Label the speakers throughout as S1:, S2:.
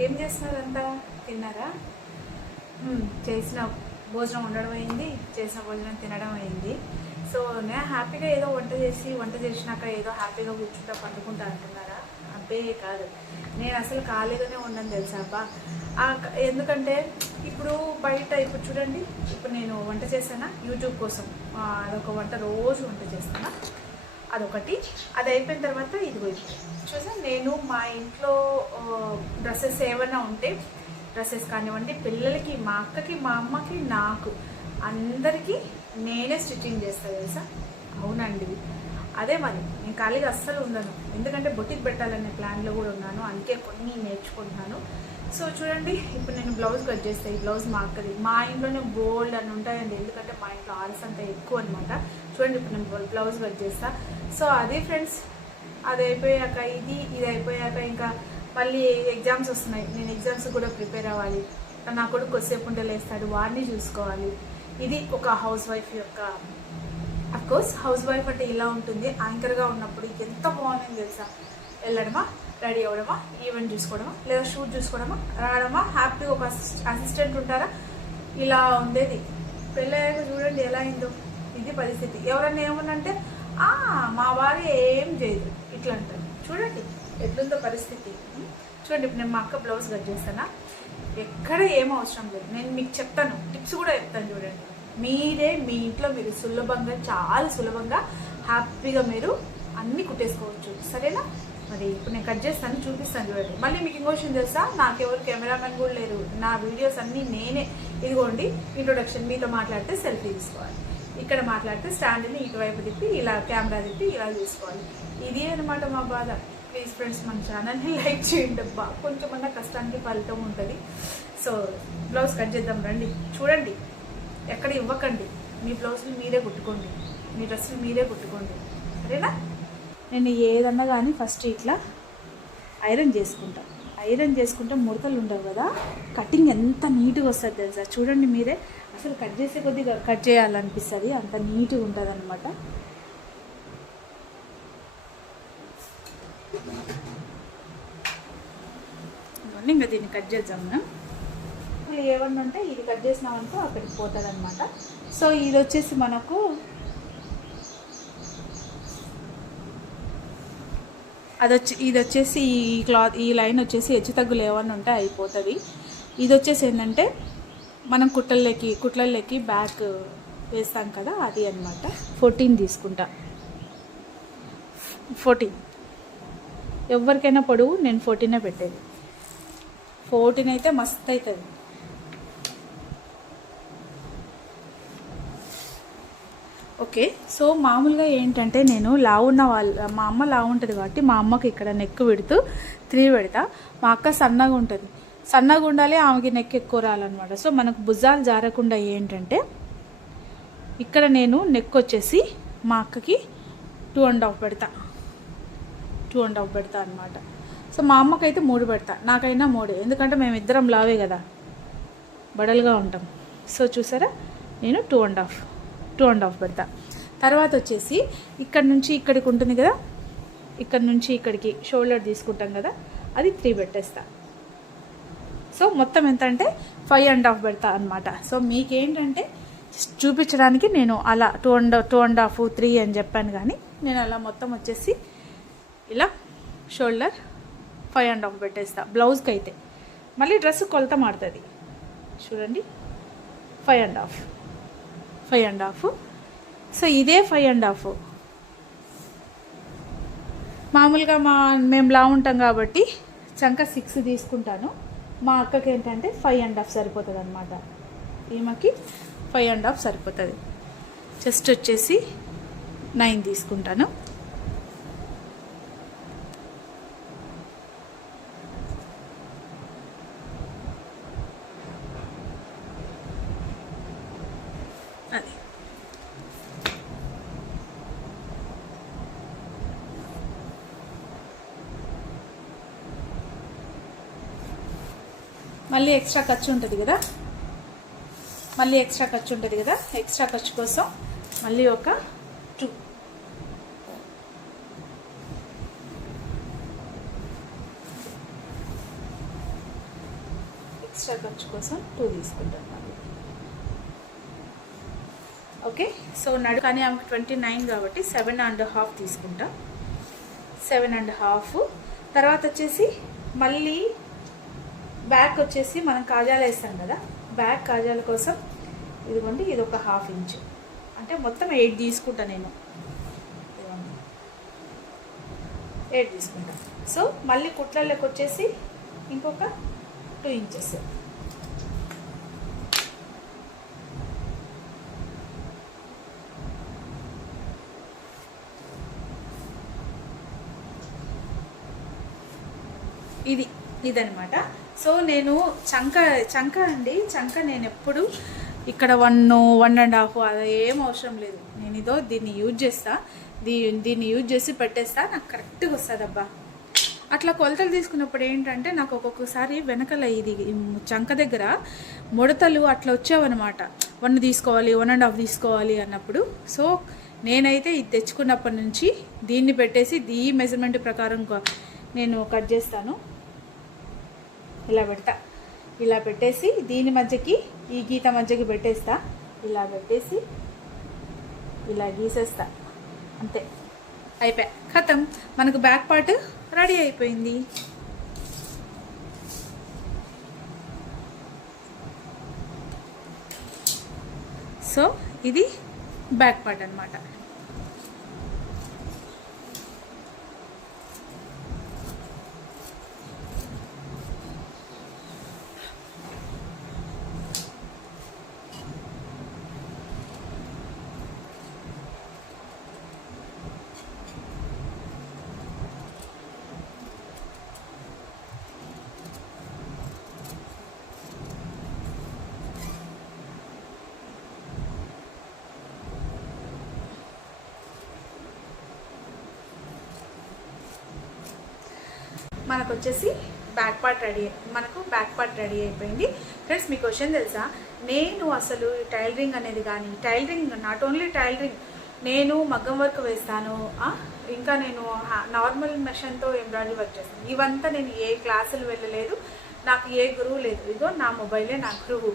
S1: ఏం చేస్తున్నారంతా? తిన్నారా? చేసిన భోజనం ఉండడం అయింది. చేసిన భోజనం తినడం అయింది. సో నేను హ్యాపీగా ఏదో వంట చేసి వంట చేసినాక ఏదో హ్యాపీగా కూర్చుంటా పండుకుంటా అంటున్నారా? అబ్బే కాదు. నేను అసలు ఖాళీగానే ఉన్నాను తెలుసా అబ్బా. ఎందుకంటే ఇప్పుడు బయట ఇప్పుడు చూడండి. ఇప్పుడు నేను వంట చేశానా? యూట్యూబ్ కోసం. అదొక వంట రోజు వంట చేస్తానా? అదొకటి. అది అయిపోయిన తర్వాత ఇదిగో ఇది చూసా నేను మా ఇంట్లో డ్రెస్సెస్ ఏమైనా ఉంటే డ్రెస్సెస్ కానివ్వండి పిల్లలకి మా అక్కకి మా అమ్మకి నాకు అందరికీ నేనే స్టిచ్చింగ్ చేస్తాను తెలుసా? అవునండి. అదే మరి నేను ఖాళీగా అస్సలు ఉండను. ఎందుకంటే బొటిక్ పెట్టాలనే ప్లాన్లో కూడా ఉన్నాను. అందుకే కొన్ని నేర్చుకుంటున్నాను. సో చూడండి ఇప్పుడు నేను బ్లౌజ్ కట్ చేస్తాను ఈ బ్లౌజ్ మా అక్కది. మా ఇంట్లోనే బోల్డ్ అని ఉంటాయండి. ఎందుకంటే మా ఇంట్లో ఆర్స్ అంతా ఎక్కువ అనమాట చూడండి ఇప్పుడు నేను బ్లౌజ్ వర్క్ చేస్తా. సో అది ఫ్రెండ్స్ అది అయిపోయాక ఇది ఇది అయిపోయాక ఇంకా మళ్ళీ ఎగ్జామ్స్ వస్తున్నాయి. నేను ఎగ్జామ్స్ కూడా ప్రిపేర్ అవ్వాలి. నా కొడుకు కొద్దిసేపు ఉంటే లేస్తాడు వాడిని చూసుకోవాలి. ఇది ఒక హౌస్ వైఫ్ యొక్క అఫ్కోర్స్ హౌస్ వైఫ్ అంటే ఇలా ఉంటుంది. యాంకర్గా ఉన్నప్పుడు ఎంత బాగుంటుంది తెలుసా? వెళ్ళడమా? రెడీ అవ్వడమా? ఈవెంట్ చూసుకోవడమా? లేదా షూట్ చూసుకోవడమా? రావడమా? హ్యాపీగా ఒక అసిస్టెంట్ ఉంటారా? ఇలా ఉండేది. పెళ్ళయ్యాక చూడండి ఎలా అయిందో. ఇది పరిస్థితి. ఎవరన్నా ఏమన్నంటే "ఆ, మా వారు ఏం చేయదు. ఇట్లా అంటారు. చూడండి ఎట్లుందో పరిస్థితి. చూడండి ఇప్పుడు నేను మా అక్క బ్లౌజ్ కట్ చేస్తానా? ఎక్కడ ఏం అవసరం లేదు. నేను మీకు చెప్తాను టిప్స్ కూడా చెప్తాను చూడండి. మీరే మీ ఇంట్లో మీరు సులభంగా చాలా సులభంగా హ్యాపీగా మీరు అన్ని కుట్టేసుకోవచ్చు. సరేనా? మరి ఇప్పుడు నేను కట్ చేస్తాను చూపిస్తాను చూడండి. మళ్ళీ మీకు ఇంకో విషయం తెలుసా? నాకెవరు కెమెరామెన్ కూడా లేరు. నా వీడియోస్ అన్నీ నేనే. ఇదిగోండి ఇంట్రొడక్షన్ మీతో మాట్లాడితే సెల్ఫీ తీసుకోవాలి. ఇక్కడ మాట్లాడితే స్టాండ్ని ఇటువైపు తిప్పి ఇలా కెమెరా తిప్పి ఇలా చూసుకోవాలి. ఇది అనమాట మా బాధ. ప్లీజ్ ఫ్రెండ్స్ మన ఛానల్ని లైక్ చేయండి అబ్బా. కొంచెమన్నా కష్టానికి ఫలితం ఉంటుంది. సో బ్లౌజ్ కట్ చేద్దాం రండి. చూడండి. ఎక్కడ ఇవ్వకండి. మీ బ్లౌజ్ని మీరే కుట్టుకోండి. మీ డ్రెస్సులు మీరే కుట్టుకోండి. సరేనా? నేను ఏదన్నా కానీ ఫస్ట్ ఇట్లా ఐరన్ చేసుకుంటాను ఐరన్ చేసుకుంటే ముడతలు ఉండవు కదా? కటింగ్ ఎంత నీట్గా వస్తుంది తెలుసా? చూడండి మీరే. అసలు కట్ చేసే కొద్దిగా కట్ చేయాలనిపిస్తుంది. అంత నీట్గా ఉంటుంది అనమాట ఇంకా దీన్ని కట్ చేద్దాం మనం. ఇప్పుడు ఏమన్నా ఉంటే ఇది కట్ చేసినామంటే అక్కడికి పోతుంది అనమాట సో ఇది వచ్చేసి మనకు అది వచ్చి ఇది వచ్చేసి ఈ క్లాత్ ఈ లైన్ వచ్చేసి హెచ్చు తగ్గులు ఏమన్నా ఉంటే అయిపోతుంది. ఇది వచ్చేసి ఏంటంటే మనం కుట్టల్లోకి కుట్లల్లోకి బ్యాక్ వేస్తాం కదా అది అనమాట ఫోర్టీన్ తీసుకుంటా. ఫోర్టీన్ ఎవరికైనా పొడవు నేను ఫోర్టీనే పెట్టేది. ఫోర్టీన్ అయితే మస్త్ అవుతుంది ఓకే. సో మామూలుగా ఏంటంటే నేను లావు ఉన్న వాళ్ళ మా అమ్మ లావు ఉంటుంది కాబట్టి మా అమ్మకి ఇక్కడ నెక్ పెడుతూ త్రీ పెడతా. మా అక్క సన్నగా ఉంటుంది. సన్నగా ఉండాలి ఆమెకి నెక్ ఎక్కువ రావాలన్నమాట సో మనకు భుజాలు జారకుండా ఏంటంటే ఇక్కడ నేను నెక్ వచ్చేసి మా అక్కకి టూ అండ్ హాఫ్ పెడతా. టూ అండ్ హాఫ్ పెడతా అనమాట సో మా అమ్మకైతే మూడు పెడతా. నాకైనా మూడే. ఎందుకంటే మేము ఇద్దరం లావే కదా. బడలుగా ఉంటాం. సో చూసారా? నేను two and half two and half పెడతా. తర్వాత వచ్చేసి ఇక్కడ నుంచి ఇక్కడికి ఉంటుంది కదా? ఇక్కడ నుంచి ఇక్కడికి షోల్డర్ తీసుకుంటాం కదా? అది త్రీ పెట్టేస్తా. సో మొత్తం ఎంత అంటే ఫైవ్ అండ్ హాఫ్ పెడతా అనమాట సో మీకేంటంటే చూపించడానికి నేను అలా two and two and half three అని చెప్పాను కానీ నేను అలా మొత్తం వచ్చేసి ఇలా షోల్డర్ ఫైవ్ అండ్ హాఫ్ పెట్టేస్తా. బ్లౌజ్కి అయితే మళ్ళీ డ్రెస్ కొలత మారుతుంది. చూడండి. Five and half. Five and half so ఇదే ఫైవ్ అండ్ హాఫ్ మామూలుగా మా మేము లా ఉంటాం కాబట్టి చంక సిక్స్ తీసుకుంటాను. మా అక్కకి ఏంటంటే ఫైవ్ అండ్ హాఫ్ సరిపోతుంది అనమాట ఈమెకి ఫైవ్ అండ్ హాఫ్ సరిపోతుంది. జస్ట్ వచ్చేసి నైన్ తీసుకుంటాను. మళ్ళీ ఎక్స్ట్రా ఖర్చు ఉంటుంది కదా? మళ్ళీ ఎక్స్ట్రా ఖర్చు ఉంటుంది కదా? ఎక్స్ట్రా ఖర్చు కోసం మళ్ళీ ఒక టూ. ఎక్స్ట్రా ఖర్చు కోసం టూ తీసుకుంటాం ఓకే? సో నడు కానీ ఆమెకు ట్వంటీ నైన్ కాబట్టి సెవెన్ అండ్ హాఫ్ తీసుకుంటాం. Seven and half. తర్వాత వచ్చేసి మళ్ళీ బ్యాక్ వచ్చేసి మనం కాజాలు వేస్తాం కదా బ్యాక్ కాజాల కోసం ఇదిగోండి ఇది ఒక హాఫ్ ఇంచ్. అంటే మొత్తం ఎయిట్ తీసుకుంటా నేను. ఎయిట్ తీసుకుంటా. సో మళ్ళీ కుట్లలోకి వచ్చేసి ఇంకొక టూ ఇంచెస్. ఇది ఇదనమాట సో నేను చంక చంక అండి. చంక నేను ఎప్పుడు ఇక్కడ వన్ వన్ అండ్ హాఫ్ అది ఏం అవసరం లేదు. నేను ఇదో దీన్ని యూజ్ చేస్తా. దీ దీన్ని యూజ్ చేసి పెట్టేస్తా. నాకు కరెక్ట్గా వస్తుంది అబ్బా అట్లా కొలతలు తీసుకున్నప్పుడు ఏంటంటే నాకు ఒక్కొక్కసారి వెనకల ఇది చంక దగ్గర ముడతలు అట్లా వచ్చావన్నమాట. వన్ తీసుకోవాలి వన్ అండ్ హాఫ్ తీసుకోవాలి అన్నప్పుడు. సో నేనైతే ఇది తెచ్చుకున్నప్పటి నుంచి దీన్ని పెట్టేసి ఈ మెజర్మెంట్ ప్రకారం నేను కట్ చేస్తాను. ఇలా పెడతా. ఇలా పెట్టేసి దీని మధ్యకి ఈ గీత మధ్యకి పెట్టేస్తా. ఇలా పెట్టేసి ఇలా గీసేస్తా. అంతే. అయిపోయా. ఖతం మనకు బ్యాక్ పార్ట్ రెడీ అయిపోయింది. సో ఇది బ్యాక్ పార్ట్ అన్నమాట. మనకు వచ్చేసి బ్యాక్ పార్ట్ రెడీ మనకు బ్యాక్ పార్ట్ రెడీ అయిపోయింది. ఫ్రెండ్స్ మీ క్వశ్చన్ తెలుసా? నేను అసలు ఈ టైలరింగ్ అనేది కానీ టైలరింగ్ నాట్ ఓన్లీ టైలరింగ్ నేను మగ్గం వర్క్ వేస్తాను ఇంకా నేను నార్మల్ మెషన్తో ఎంబ్రాయిడరీ వర్క్ చేస్తాను. ఇవంతా నేను ఏ క్లాసులు వెళ్ళలేదు. నాకు ఏ గురువు లేదు. ఇదిగో నా మొబైలే నా గురువు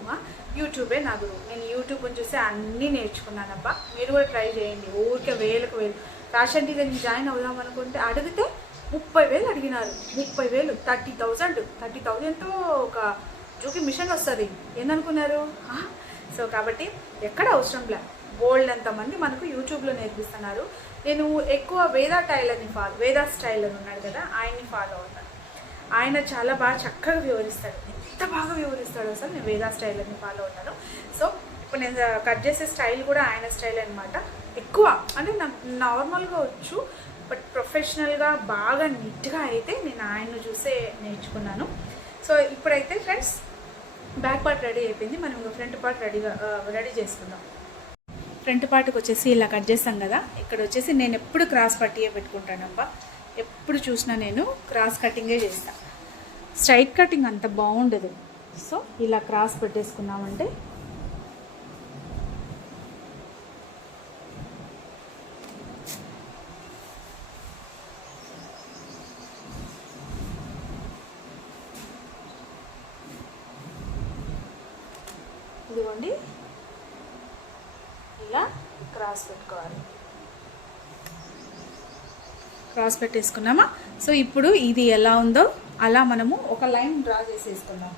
S1: యూట్యూబే నా గురువు. నేను యూట్యూబ్ చూసి అన్నీ నేర్చుకున్నానబ్బా. మీరు కూడా ట్రై చేయండి. ఊరికే వేలకు వేలు. ఫ్యాషన్ డిజైనింగ్ జాయిన్ అవుదాం అనుకుంటే అడిగితే ముప్పై వేలు అడిగినారు. ముప్పై వేలు. Thirty thousand. థర్టీ థౌజండ్తో ఒక జూకి మిషన్ వస్తుంది. ఏందనుకున్నారు? సో కాబట్టి ఎక్కడ అవసరం లే. బోల్డ్ ఎంతమంది మనకు యూట్యూబ్లో నేర్పిస్తున్నారు. నేను ఎక్కువ వేదా టైలర్ని ఫాలో వేదా స్టైల్ అని ఉన్నాడు కదా ఆయన్ని ఫాలో అవుతాను. ఆయన చాలా బాగా చక్కగా వివరిస్తాడు. ఎంత బాగా వివరిస్తాడు అసలు నేను వేదా స్టైలర్ని ఫాలో అవుతాను. సో ఇప్పుడు నేను కట్ చేసే స్టైల్ కూడా ఆయన స్టైల్ అనమాట ఎక్కువ. అంటే నాకు నార్మల్గా వచ్చు. బట్ ప్రొఫెషనల్గా బాగా నీట్గా అయితే నేను ఆయన్ను చూసే నేర్చుకున్నాను. సో ఇప్పుడైతే ఫ్రెండ్స్ బ్యాక్ పార్ట్ రెడీ అయిపోయింది. మనం ఇంకా ఫ్రంట్ పార్ట్ రెడీగా రెడీ చేసుకుందాం. ఫ్రంట్ పార్ట్కి వచ్చేసి ఇలా కట్ చేస్తాం కదా. ఇక్కడ వచ్చేసి నేను ఎప్పుడు క్రాస్ పట్టియే పెట్టుకుంటానబ్బా ఎప్పుడు చూసినా నేను క్రాస్ కటింగే చేస్తాను స్ట్రైట్ కటింగ్ అంత బాగుండదు. సో ఇలా క్రాస్ పెట్టేసుకున్నామంటే ఇదిగోండి. ఇలా క్రాస్ పెట్టుకోవాలి. క్రాస్ పెట్టేసుకున్నామా? సో ఇప్పుడు ఇది ఎలా ఉందో అలా మనము ఒక లైన్ డ్రా చేసేసుకుందాం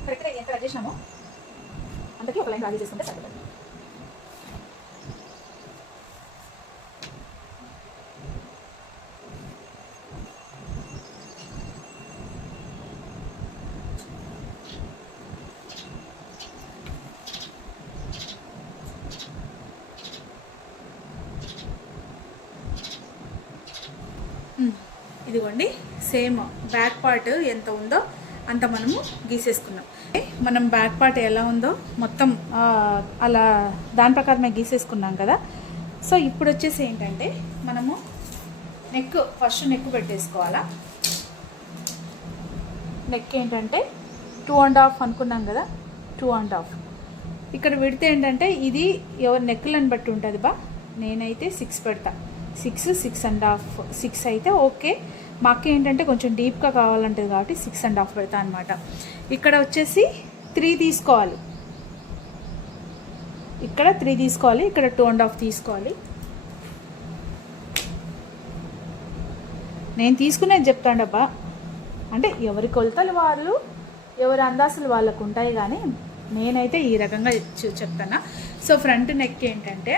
S1: కరెక్ట్గా ఎంత కట్ చేసినామో అంతకీ ఒక లైన్ డ్రా చేసేసుకుంటే సరిపోతుంది మ్మ్. ఇదిగోండి సేమ్ బ్యాక్ పార్ట్ ఎంత ఉందో అంత మనము గీసేసుకున్నాం. మనం బ్యాక్ పార్ట్ ఎలా ఉందో మొత్తం అలా దాని ప్రకారమే గీసేసుకున్నాం కదా. సో ఇప్పుడు వచ్చేసి ఏంటంటే మనము నెక్ ఫస్ట్ నెక్ పెట్టేసుకోవాలా. నెక్ ఏంటంటే టూ అండ్ హాఫ్ అనుకున్నాం కదా. Two and half. ఇక్కడ పెడితే ఏంటంటే ఇది ఎవరి నెక్లను బట్టి ఉంటుంది బా. నేనైతే సిక్స్ పెడతా. Six six and half. Six అయితే ఓకే. మా అక్క ఏంటంటే కొంచెం డీప్గా కావాలంటుంది కాబట్టి సిక్స్ అండ్ హాఫ్ పెడతా అనమాట ఇక్కడ వచ్చేసి త్రీ తీసుకోవాలి. ఇక్కడ త్రీ తీసుకోవాలి ఇక్కడ టూ అండ్ హాఫ్ తీసుకోవాలి. నేను తీసుకునేది చెప్తాండబ్బా అంటే ఎవరి కొలతలు వాళ్ళు ఎవరి అందాసులు వాళ్ళకు ఉంటాయి కానీ నేనైతే ఈ రకంగా చెప్తాను సో ఫ్రంట్ నెక్ ఏంటంటే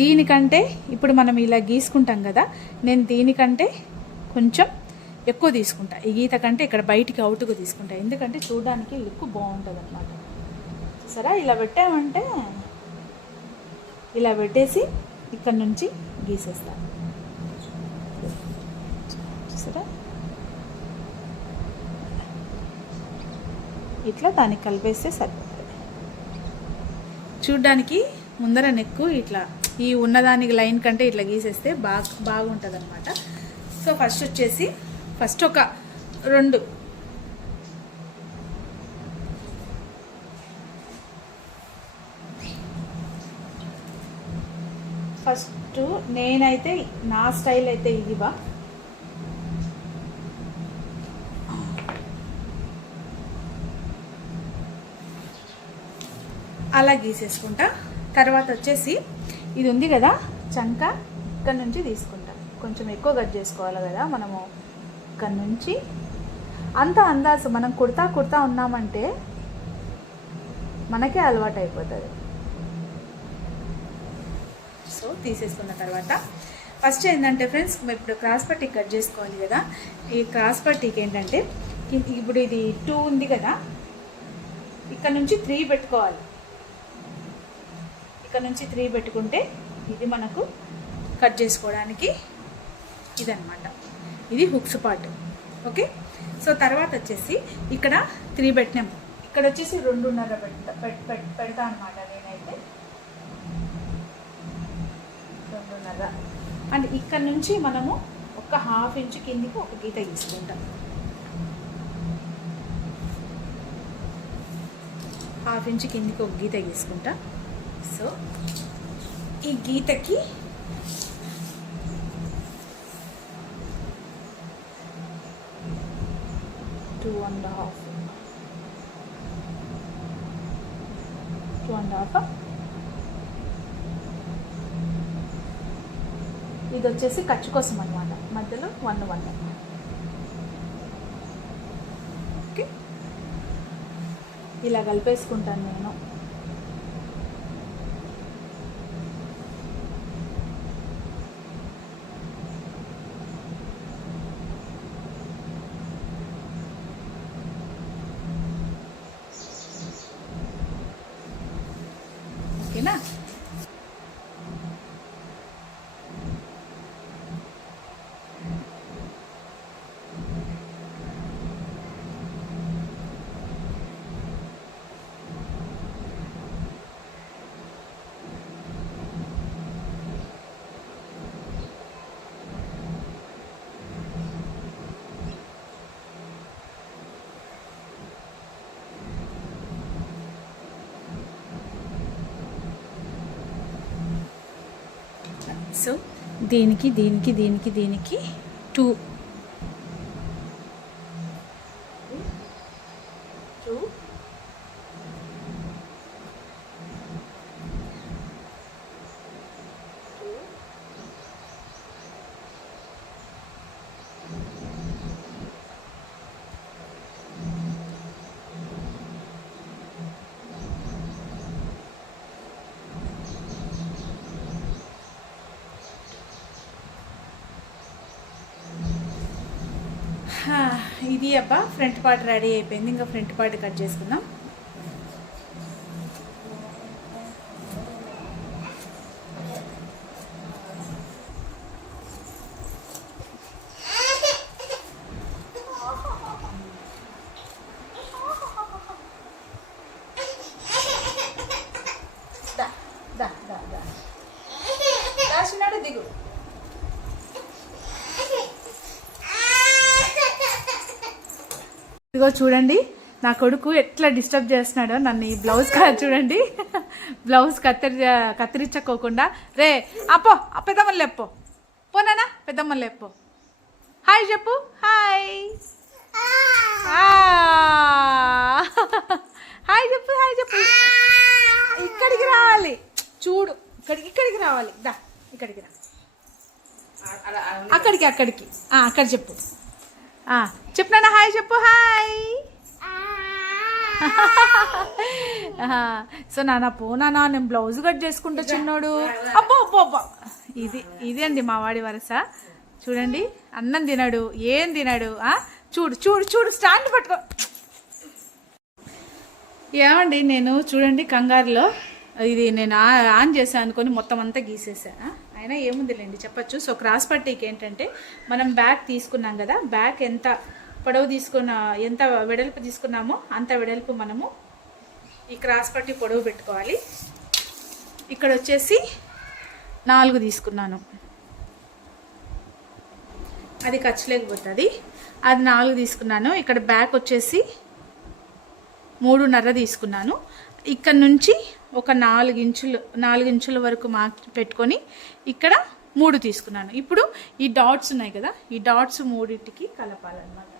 S1: దీనికంటే ఇప్పుడు మనం ఇలా గీసుకుంటాం కదా నేను దీనికంటే కొంచెం ఎక్కువ తీసుకుంటా. ఈ గీత కంటే ఇక్కడ బయటికి అవుట్గా తీసుకుంటా. ఎందుకంటే చూడడానికి లుక్ బాగుంటుంది అనమాట సరే ఇలా పెట్టామంటే ఇలా పెట్టేసి ఇక్కడ నుంచి గీసేస్తాను చూసారా? ఇట్లా దానికి కలిపేస్తే సరిపోతుంది. చూడ్డానికి ముందర నెక్కు ఇట్లా ఈ ఉన్నదానికి లైన్ కంటే ఇట్లా గీసేస్తే బాగా బాగుంటుంది అనమాట సో ఫస్ట్ వచ్చేసి ఫస్ట్ ఒక రెండు. ఫస్ట్ నేనైతే నా స్టైల్ అయితే ఇది బా అలా గీసేసుకుంటా. తర్వాత వచ్చేసి ఇది ఉంది కదా చంక. ఇక్కడ నుంచి తీసుకుంటాం. కొంచెం ఎక్కువ కట్ చేసుకోవాలి కదా మనము. ఇక్కడ నుంచి. అంత అందాజు మనం కుర్తా కుడతా ఉన్నామంటే మనకే అలవాటు అయిపోతుంది. సో తీసేసుకున్న తర్వాత ఫస్ట్ ఏంటంటే ఫ్రెండ్స్ ఇప్పుడు క్రాస్ పట్టీ కట్ చేసుకోవాలి కదా. ఈ క్రాస్ పట్టీకి ఏంటంటే ఇప్పుడు ఇది టూ ఉంది కదా. ఇక్కడ నుంచి త్రీ పెట్టుకోవాలి. ఇక్కడ నుంచి త్రీ పెట్టుకుంటే ఇది మనకు కట్ చేసుకోవడానికి ఇదనమాట ఇది హుక్స్ పార్ట్. ఓకే? సో తర్వాత వచ్చేసి ఇక్కడ త్రీ పెట్టినాం. ఇక్కడ వచ్చేసి రెండున్నర పెడతా పెడతా అనమాట నేనైతే. రెండున్నర. అండ్ ఇక్కడ నుంచి మనము ఒక హాఫ్ ఇంచ్ కిందికి ఒక గీత గీసుకుంటాం. హాఫ్ ఇంచ్ కిందికి ఒక గీత గీసుకుంటా. సో ఈ గీతకి two and half two and half ఇది వచ్చేసి ఖర్చు కోసం అనమాట మధ్యలో వన్ వన్ ఓకే ఇలా కలిపేసుకుంటాను నేను ఓకేనా సో దీనికి దీనికి దీనికి దీనికి టూ టూ ఇది అబ్బా ఫ్రంట్ పార్ట్ రెడీ అయిపోయింది. ఇంకా ఫ్రంట్ పార్ట్ కట్ చేసుకుందాం దా, దా, దా, దా. రాసినాడు దిగు ఇదిగో చూడండి నా కొడుకు ఎట్లా డిస్టర్బ్ చేస్తున్నాడో నన్ను ఈ బ్లౌజ్ చూడండి. బ్లౌజ్ కత్తిరి కత్తిరించకోకుండా. రే అప్పో ఆ లేపో. పోనానా పెద్దమ్మ లేపో. హాయ్ చెప్పు. హాయ్ ఆ. హాయ్ చెప్పు హాయ్ చెప్పు. ఇక్కడికి రావాలి. చూడు ఇక్కడికి ఇక్కడికి రావాలి. దా ఇక్కడికి రా. అక్కడికి అక్కడికి. ఆ, అక్కడ చెప్పు. చెప్పు నాన్న హాయ్ చెప్పు హాయ్. సో నాన్న పో నాన్న నేను బ్లౌజ్ కట్ చేసుకుంటా చిన్నోడు. అబ్బో అబ్బో అబ్బో. ఇది ఇది అండి మా వాడి వరస. చూడండి అన్నం తినడు ఏం తినడు ఆ? చూడు చూడు చూడు స్టాండ్ పట్టుకో. ఏమండి నేను చూడండి కంగారులో. ఇది నేను ఆన్ చేశాను అనుకొని మొత్తం అంతా గీసేసా? అయినా ఏముందిలేండి చెప్పచ్చు. సో క్రాస్ పట్టీకి ఏంటంటే మనం బ్యాగ్ తీసుకున్నాం కదా బ్యాక్ ఎంత పొడవు తీసుకున్న ఎంత వెడల్పు తీసుకున్నామో అంత వెడల్పు మనము ఈ క్రాస్ పట్టి పొడవు పెట్టుకోవాలి. ఇక్కడ వచ్చేసి నాలుగు తీసుకున్నాను. అది ఖర్చు లేకపోతుంది. అది నాలుగు తీసుకున్నాను. ఇక్కడ బ్యాక్ వచ్చేసి మూడున్నర తీసుకున్నాను. ఇక్కడ నుంచి ఒక నాలుగు ఇంచులు నాలుగు ఇంచుల వరకు మార్క్ పెట్టుకొని ఇక్కడ మూడు తీసుకున్నాను. ఇప్పుడు ఈ డాట్స్ ఉన్నాయి కదా ఈ డాట్స్ మూడింటికి కలపాలన్నమాట.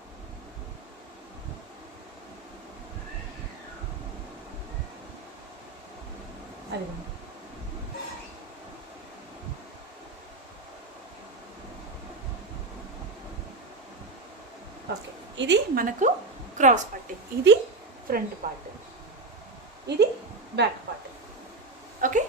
S1: అది ఓకే. ఇది మనకు క్రాస్ పార్ట్ ఇది ఫ్రంట్ పార్ట్. ఇది బ్యాక్ పార్ట్. ఓకే?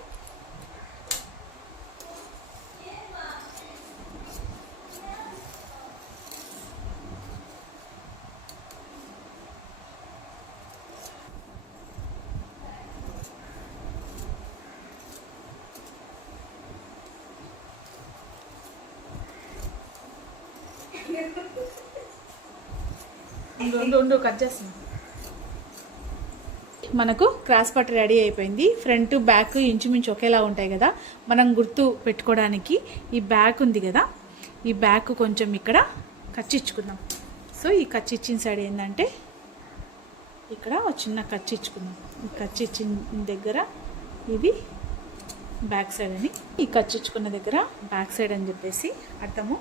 S1: ఉండు, ఉండు కట్ చేస్తున్నా. మనకు క్రాస్ పట్ రెడీ అయిపోయింది. ఫ్రంట్ బ్యాక్ ఇంచుమించు ఒకేలా ఉంటాయి కదా. మనం గుర్తు పెట్టుకోవడానికి ఈ బ్యాక్ ఉంది కదా. ఈ బ్యాక్ కొంచెం ఇక్కడ కచ్చిచ్చుకుందాం సో ఈ కచ్చిచ్చిన సైడ్ ఏంటంటే ఇక్కడ ఒక చిన్న కచ్చిచ్చుకుందాం ఈ కచ్చిచ్చిన దగ్గర ఇది బ్యాక్ సైడ్ అని. ఈ కచ్చిచ్చుకున్న దగ్గర బ్యాక్ సైడ్ అని చెప్పేసి అర్థము.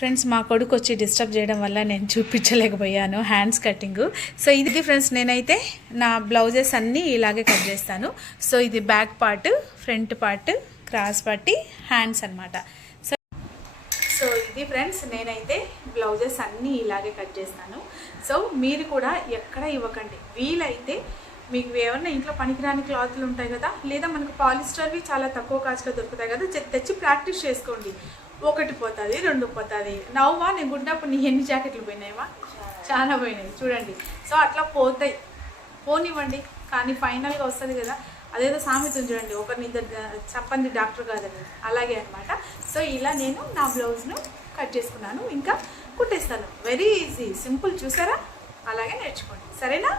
S1: ఫ్రెండ్స్ మా కొడుకు వచ్చి డిస్టర్బ్ చేయడం వల్ల నేను చూపించలేకపోయాను హ్యాండ్స్ కటింగ్ సో ఇది ఫ్రెండ్స్ నేనైతే నా బ్లౌజెస్ అన్నీ ఇలాగే కట్ చేస్తాను. సో ఇది back part front part cross పట్టి హ్యాండ్స్ అన్నమాట. సో సో ఇది ఫ్రెండ్స్ నేనైతే బ్లౌజెస్ అన్నీ ఇలాగే కట్ చేస్తాను. సో మీరు కూడా ఎక్కడ ఇవ్వకండి. వీలైతే మీకు ఏమన్నా ఇంట్లో పనికిరాని క్లాత్లు ఉంటాయి కదా లేదా మనకు పాలిస్టర్వి చాలా తక్కువ కాస్ట్లో దొరుకుతాయి కదా తెచ్చి ప్రాక్టీస్ చేసుకోండి. ఒకటి పోతుంది రెండు పోతుంది. నవ్వా నేను గుడ్డప్పుడు నీ ఎన్ని జాకెట్లు పోయినాయమ్మా చాలా పోయినాయి చూడండి. సో అట్లా పోతాయి. పోనివ్వండి కానీ ఫైనల్గా వస్తుంది కదా. అదేదో సామెత చూడండి ఒకరిని ఇద్దరు చెప్పండి డాక్టర్ కాదండి అలాగే అనమాట సో ఇలా నేను నా బ్లౌజ్ను కట్ చేసుకున్నాను. ఇంకా కుట్టేస్తాను. వెరీ ఈజీ సింపుల్ చూసారా? అలాగే నేర్చుకోండి. సరేనా?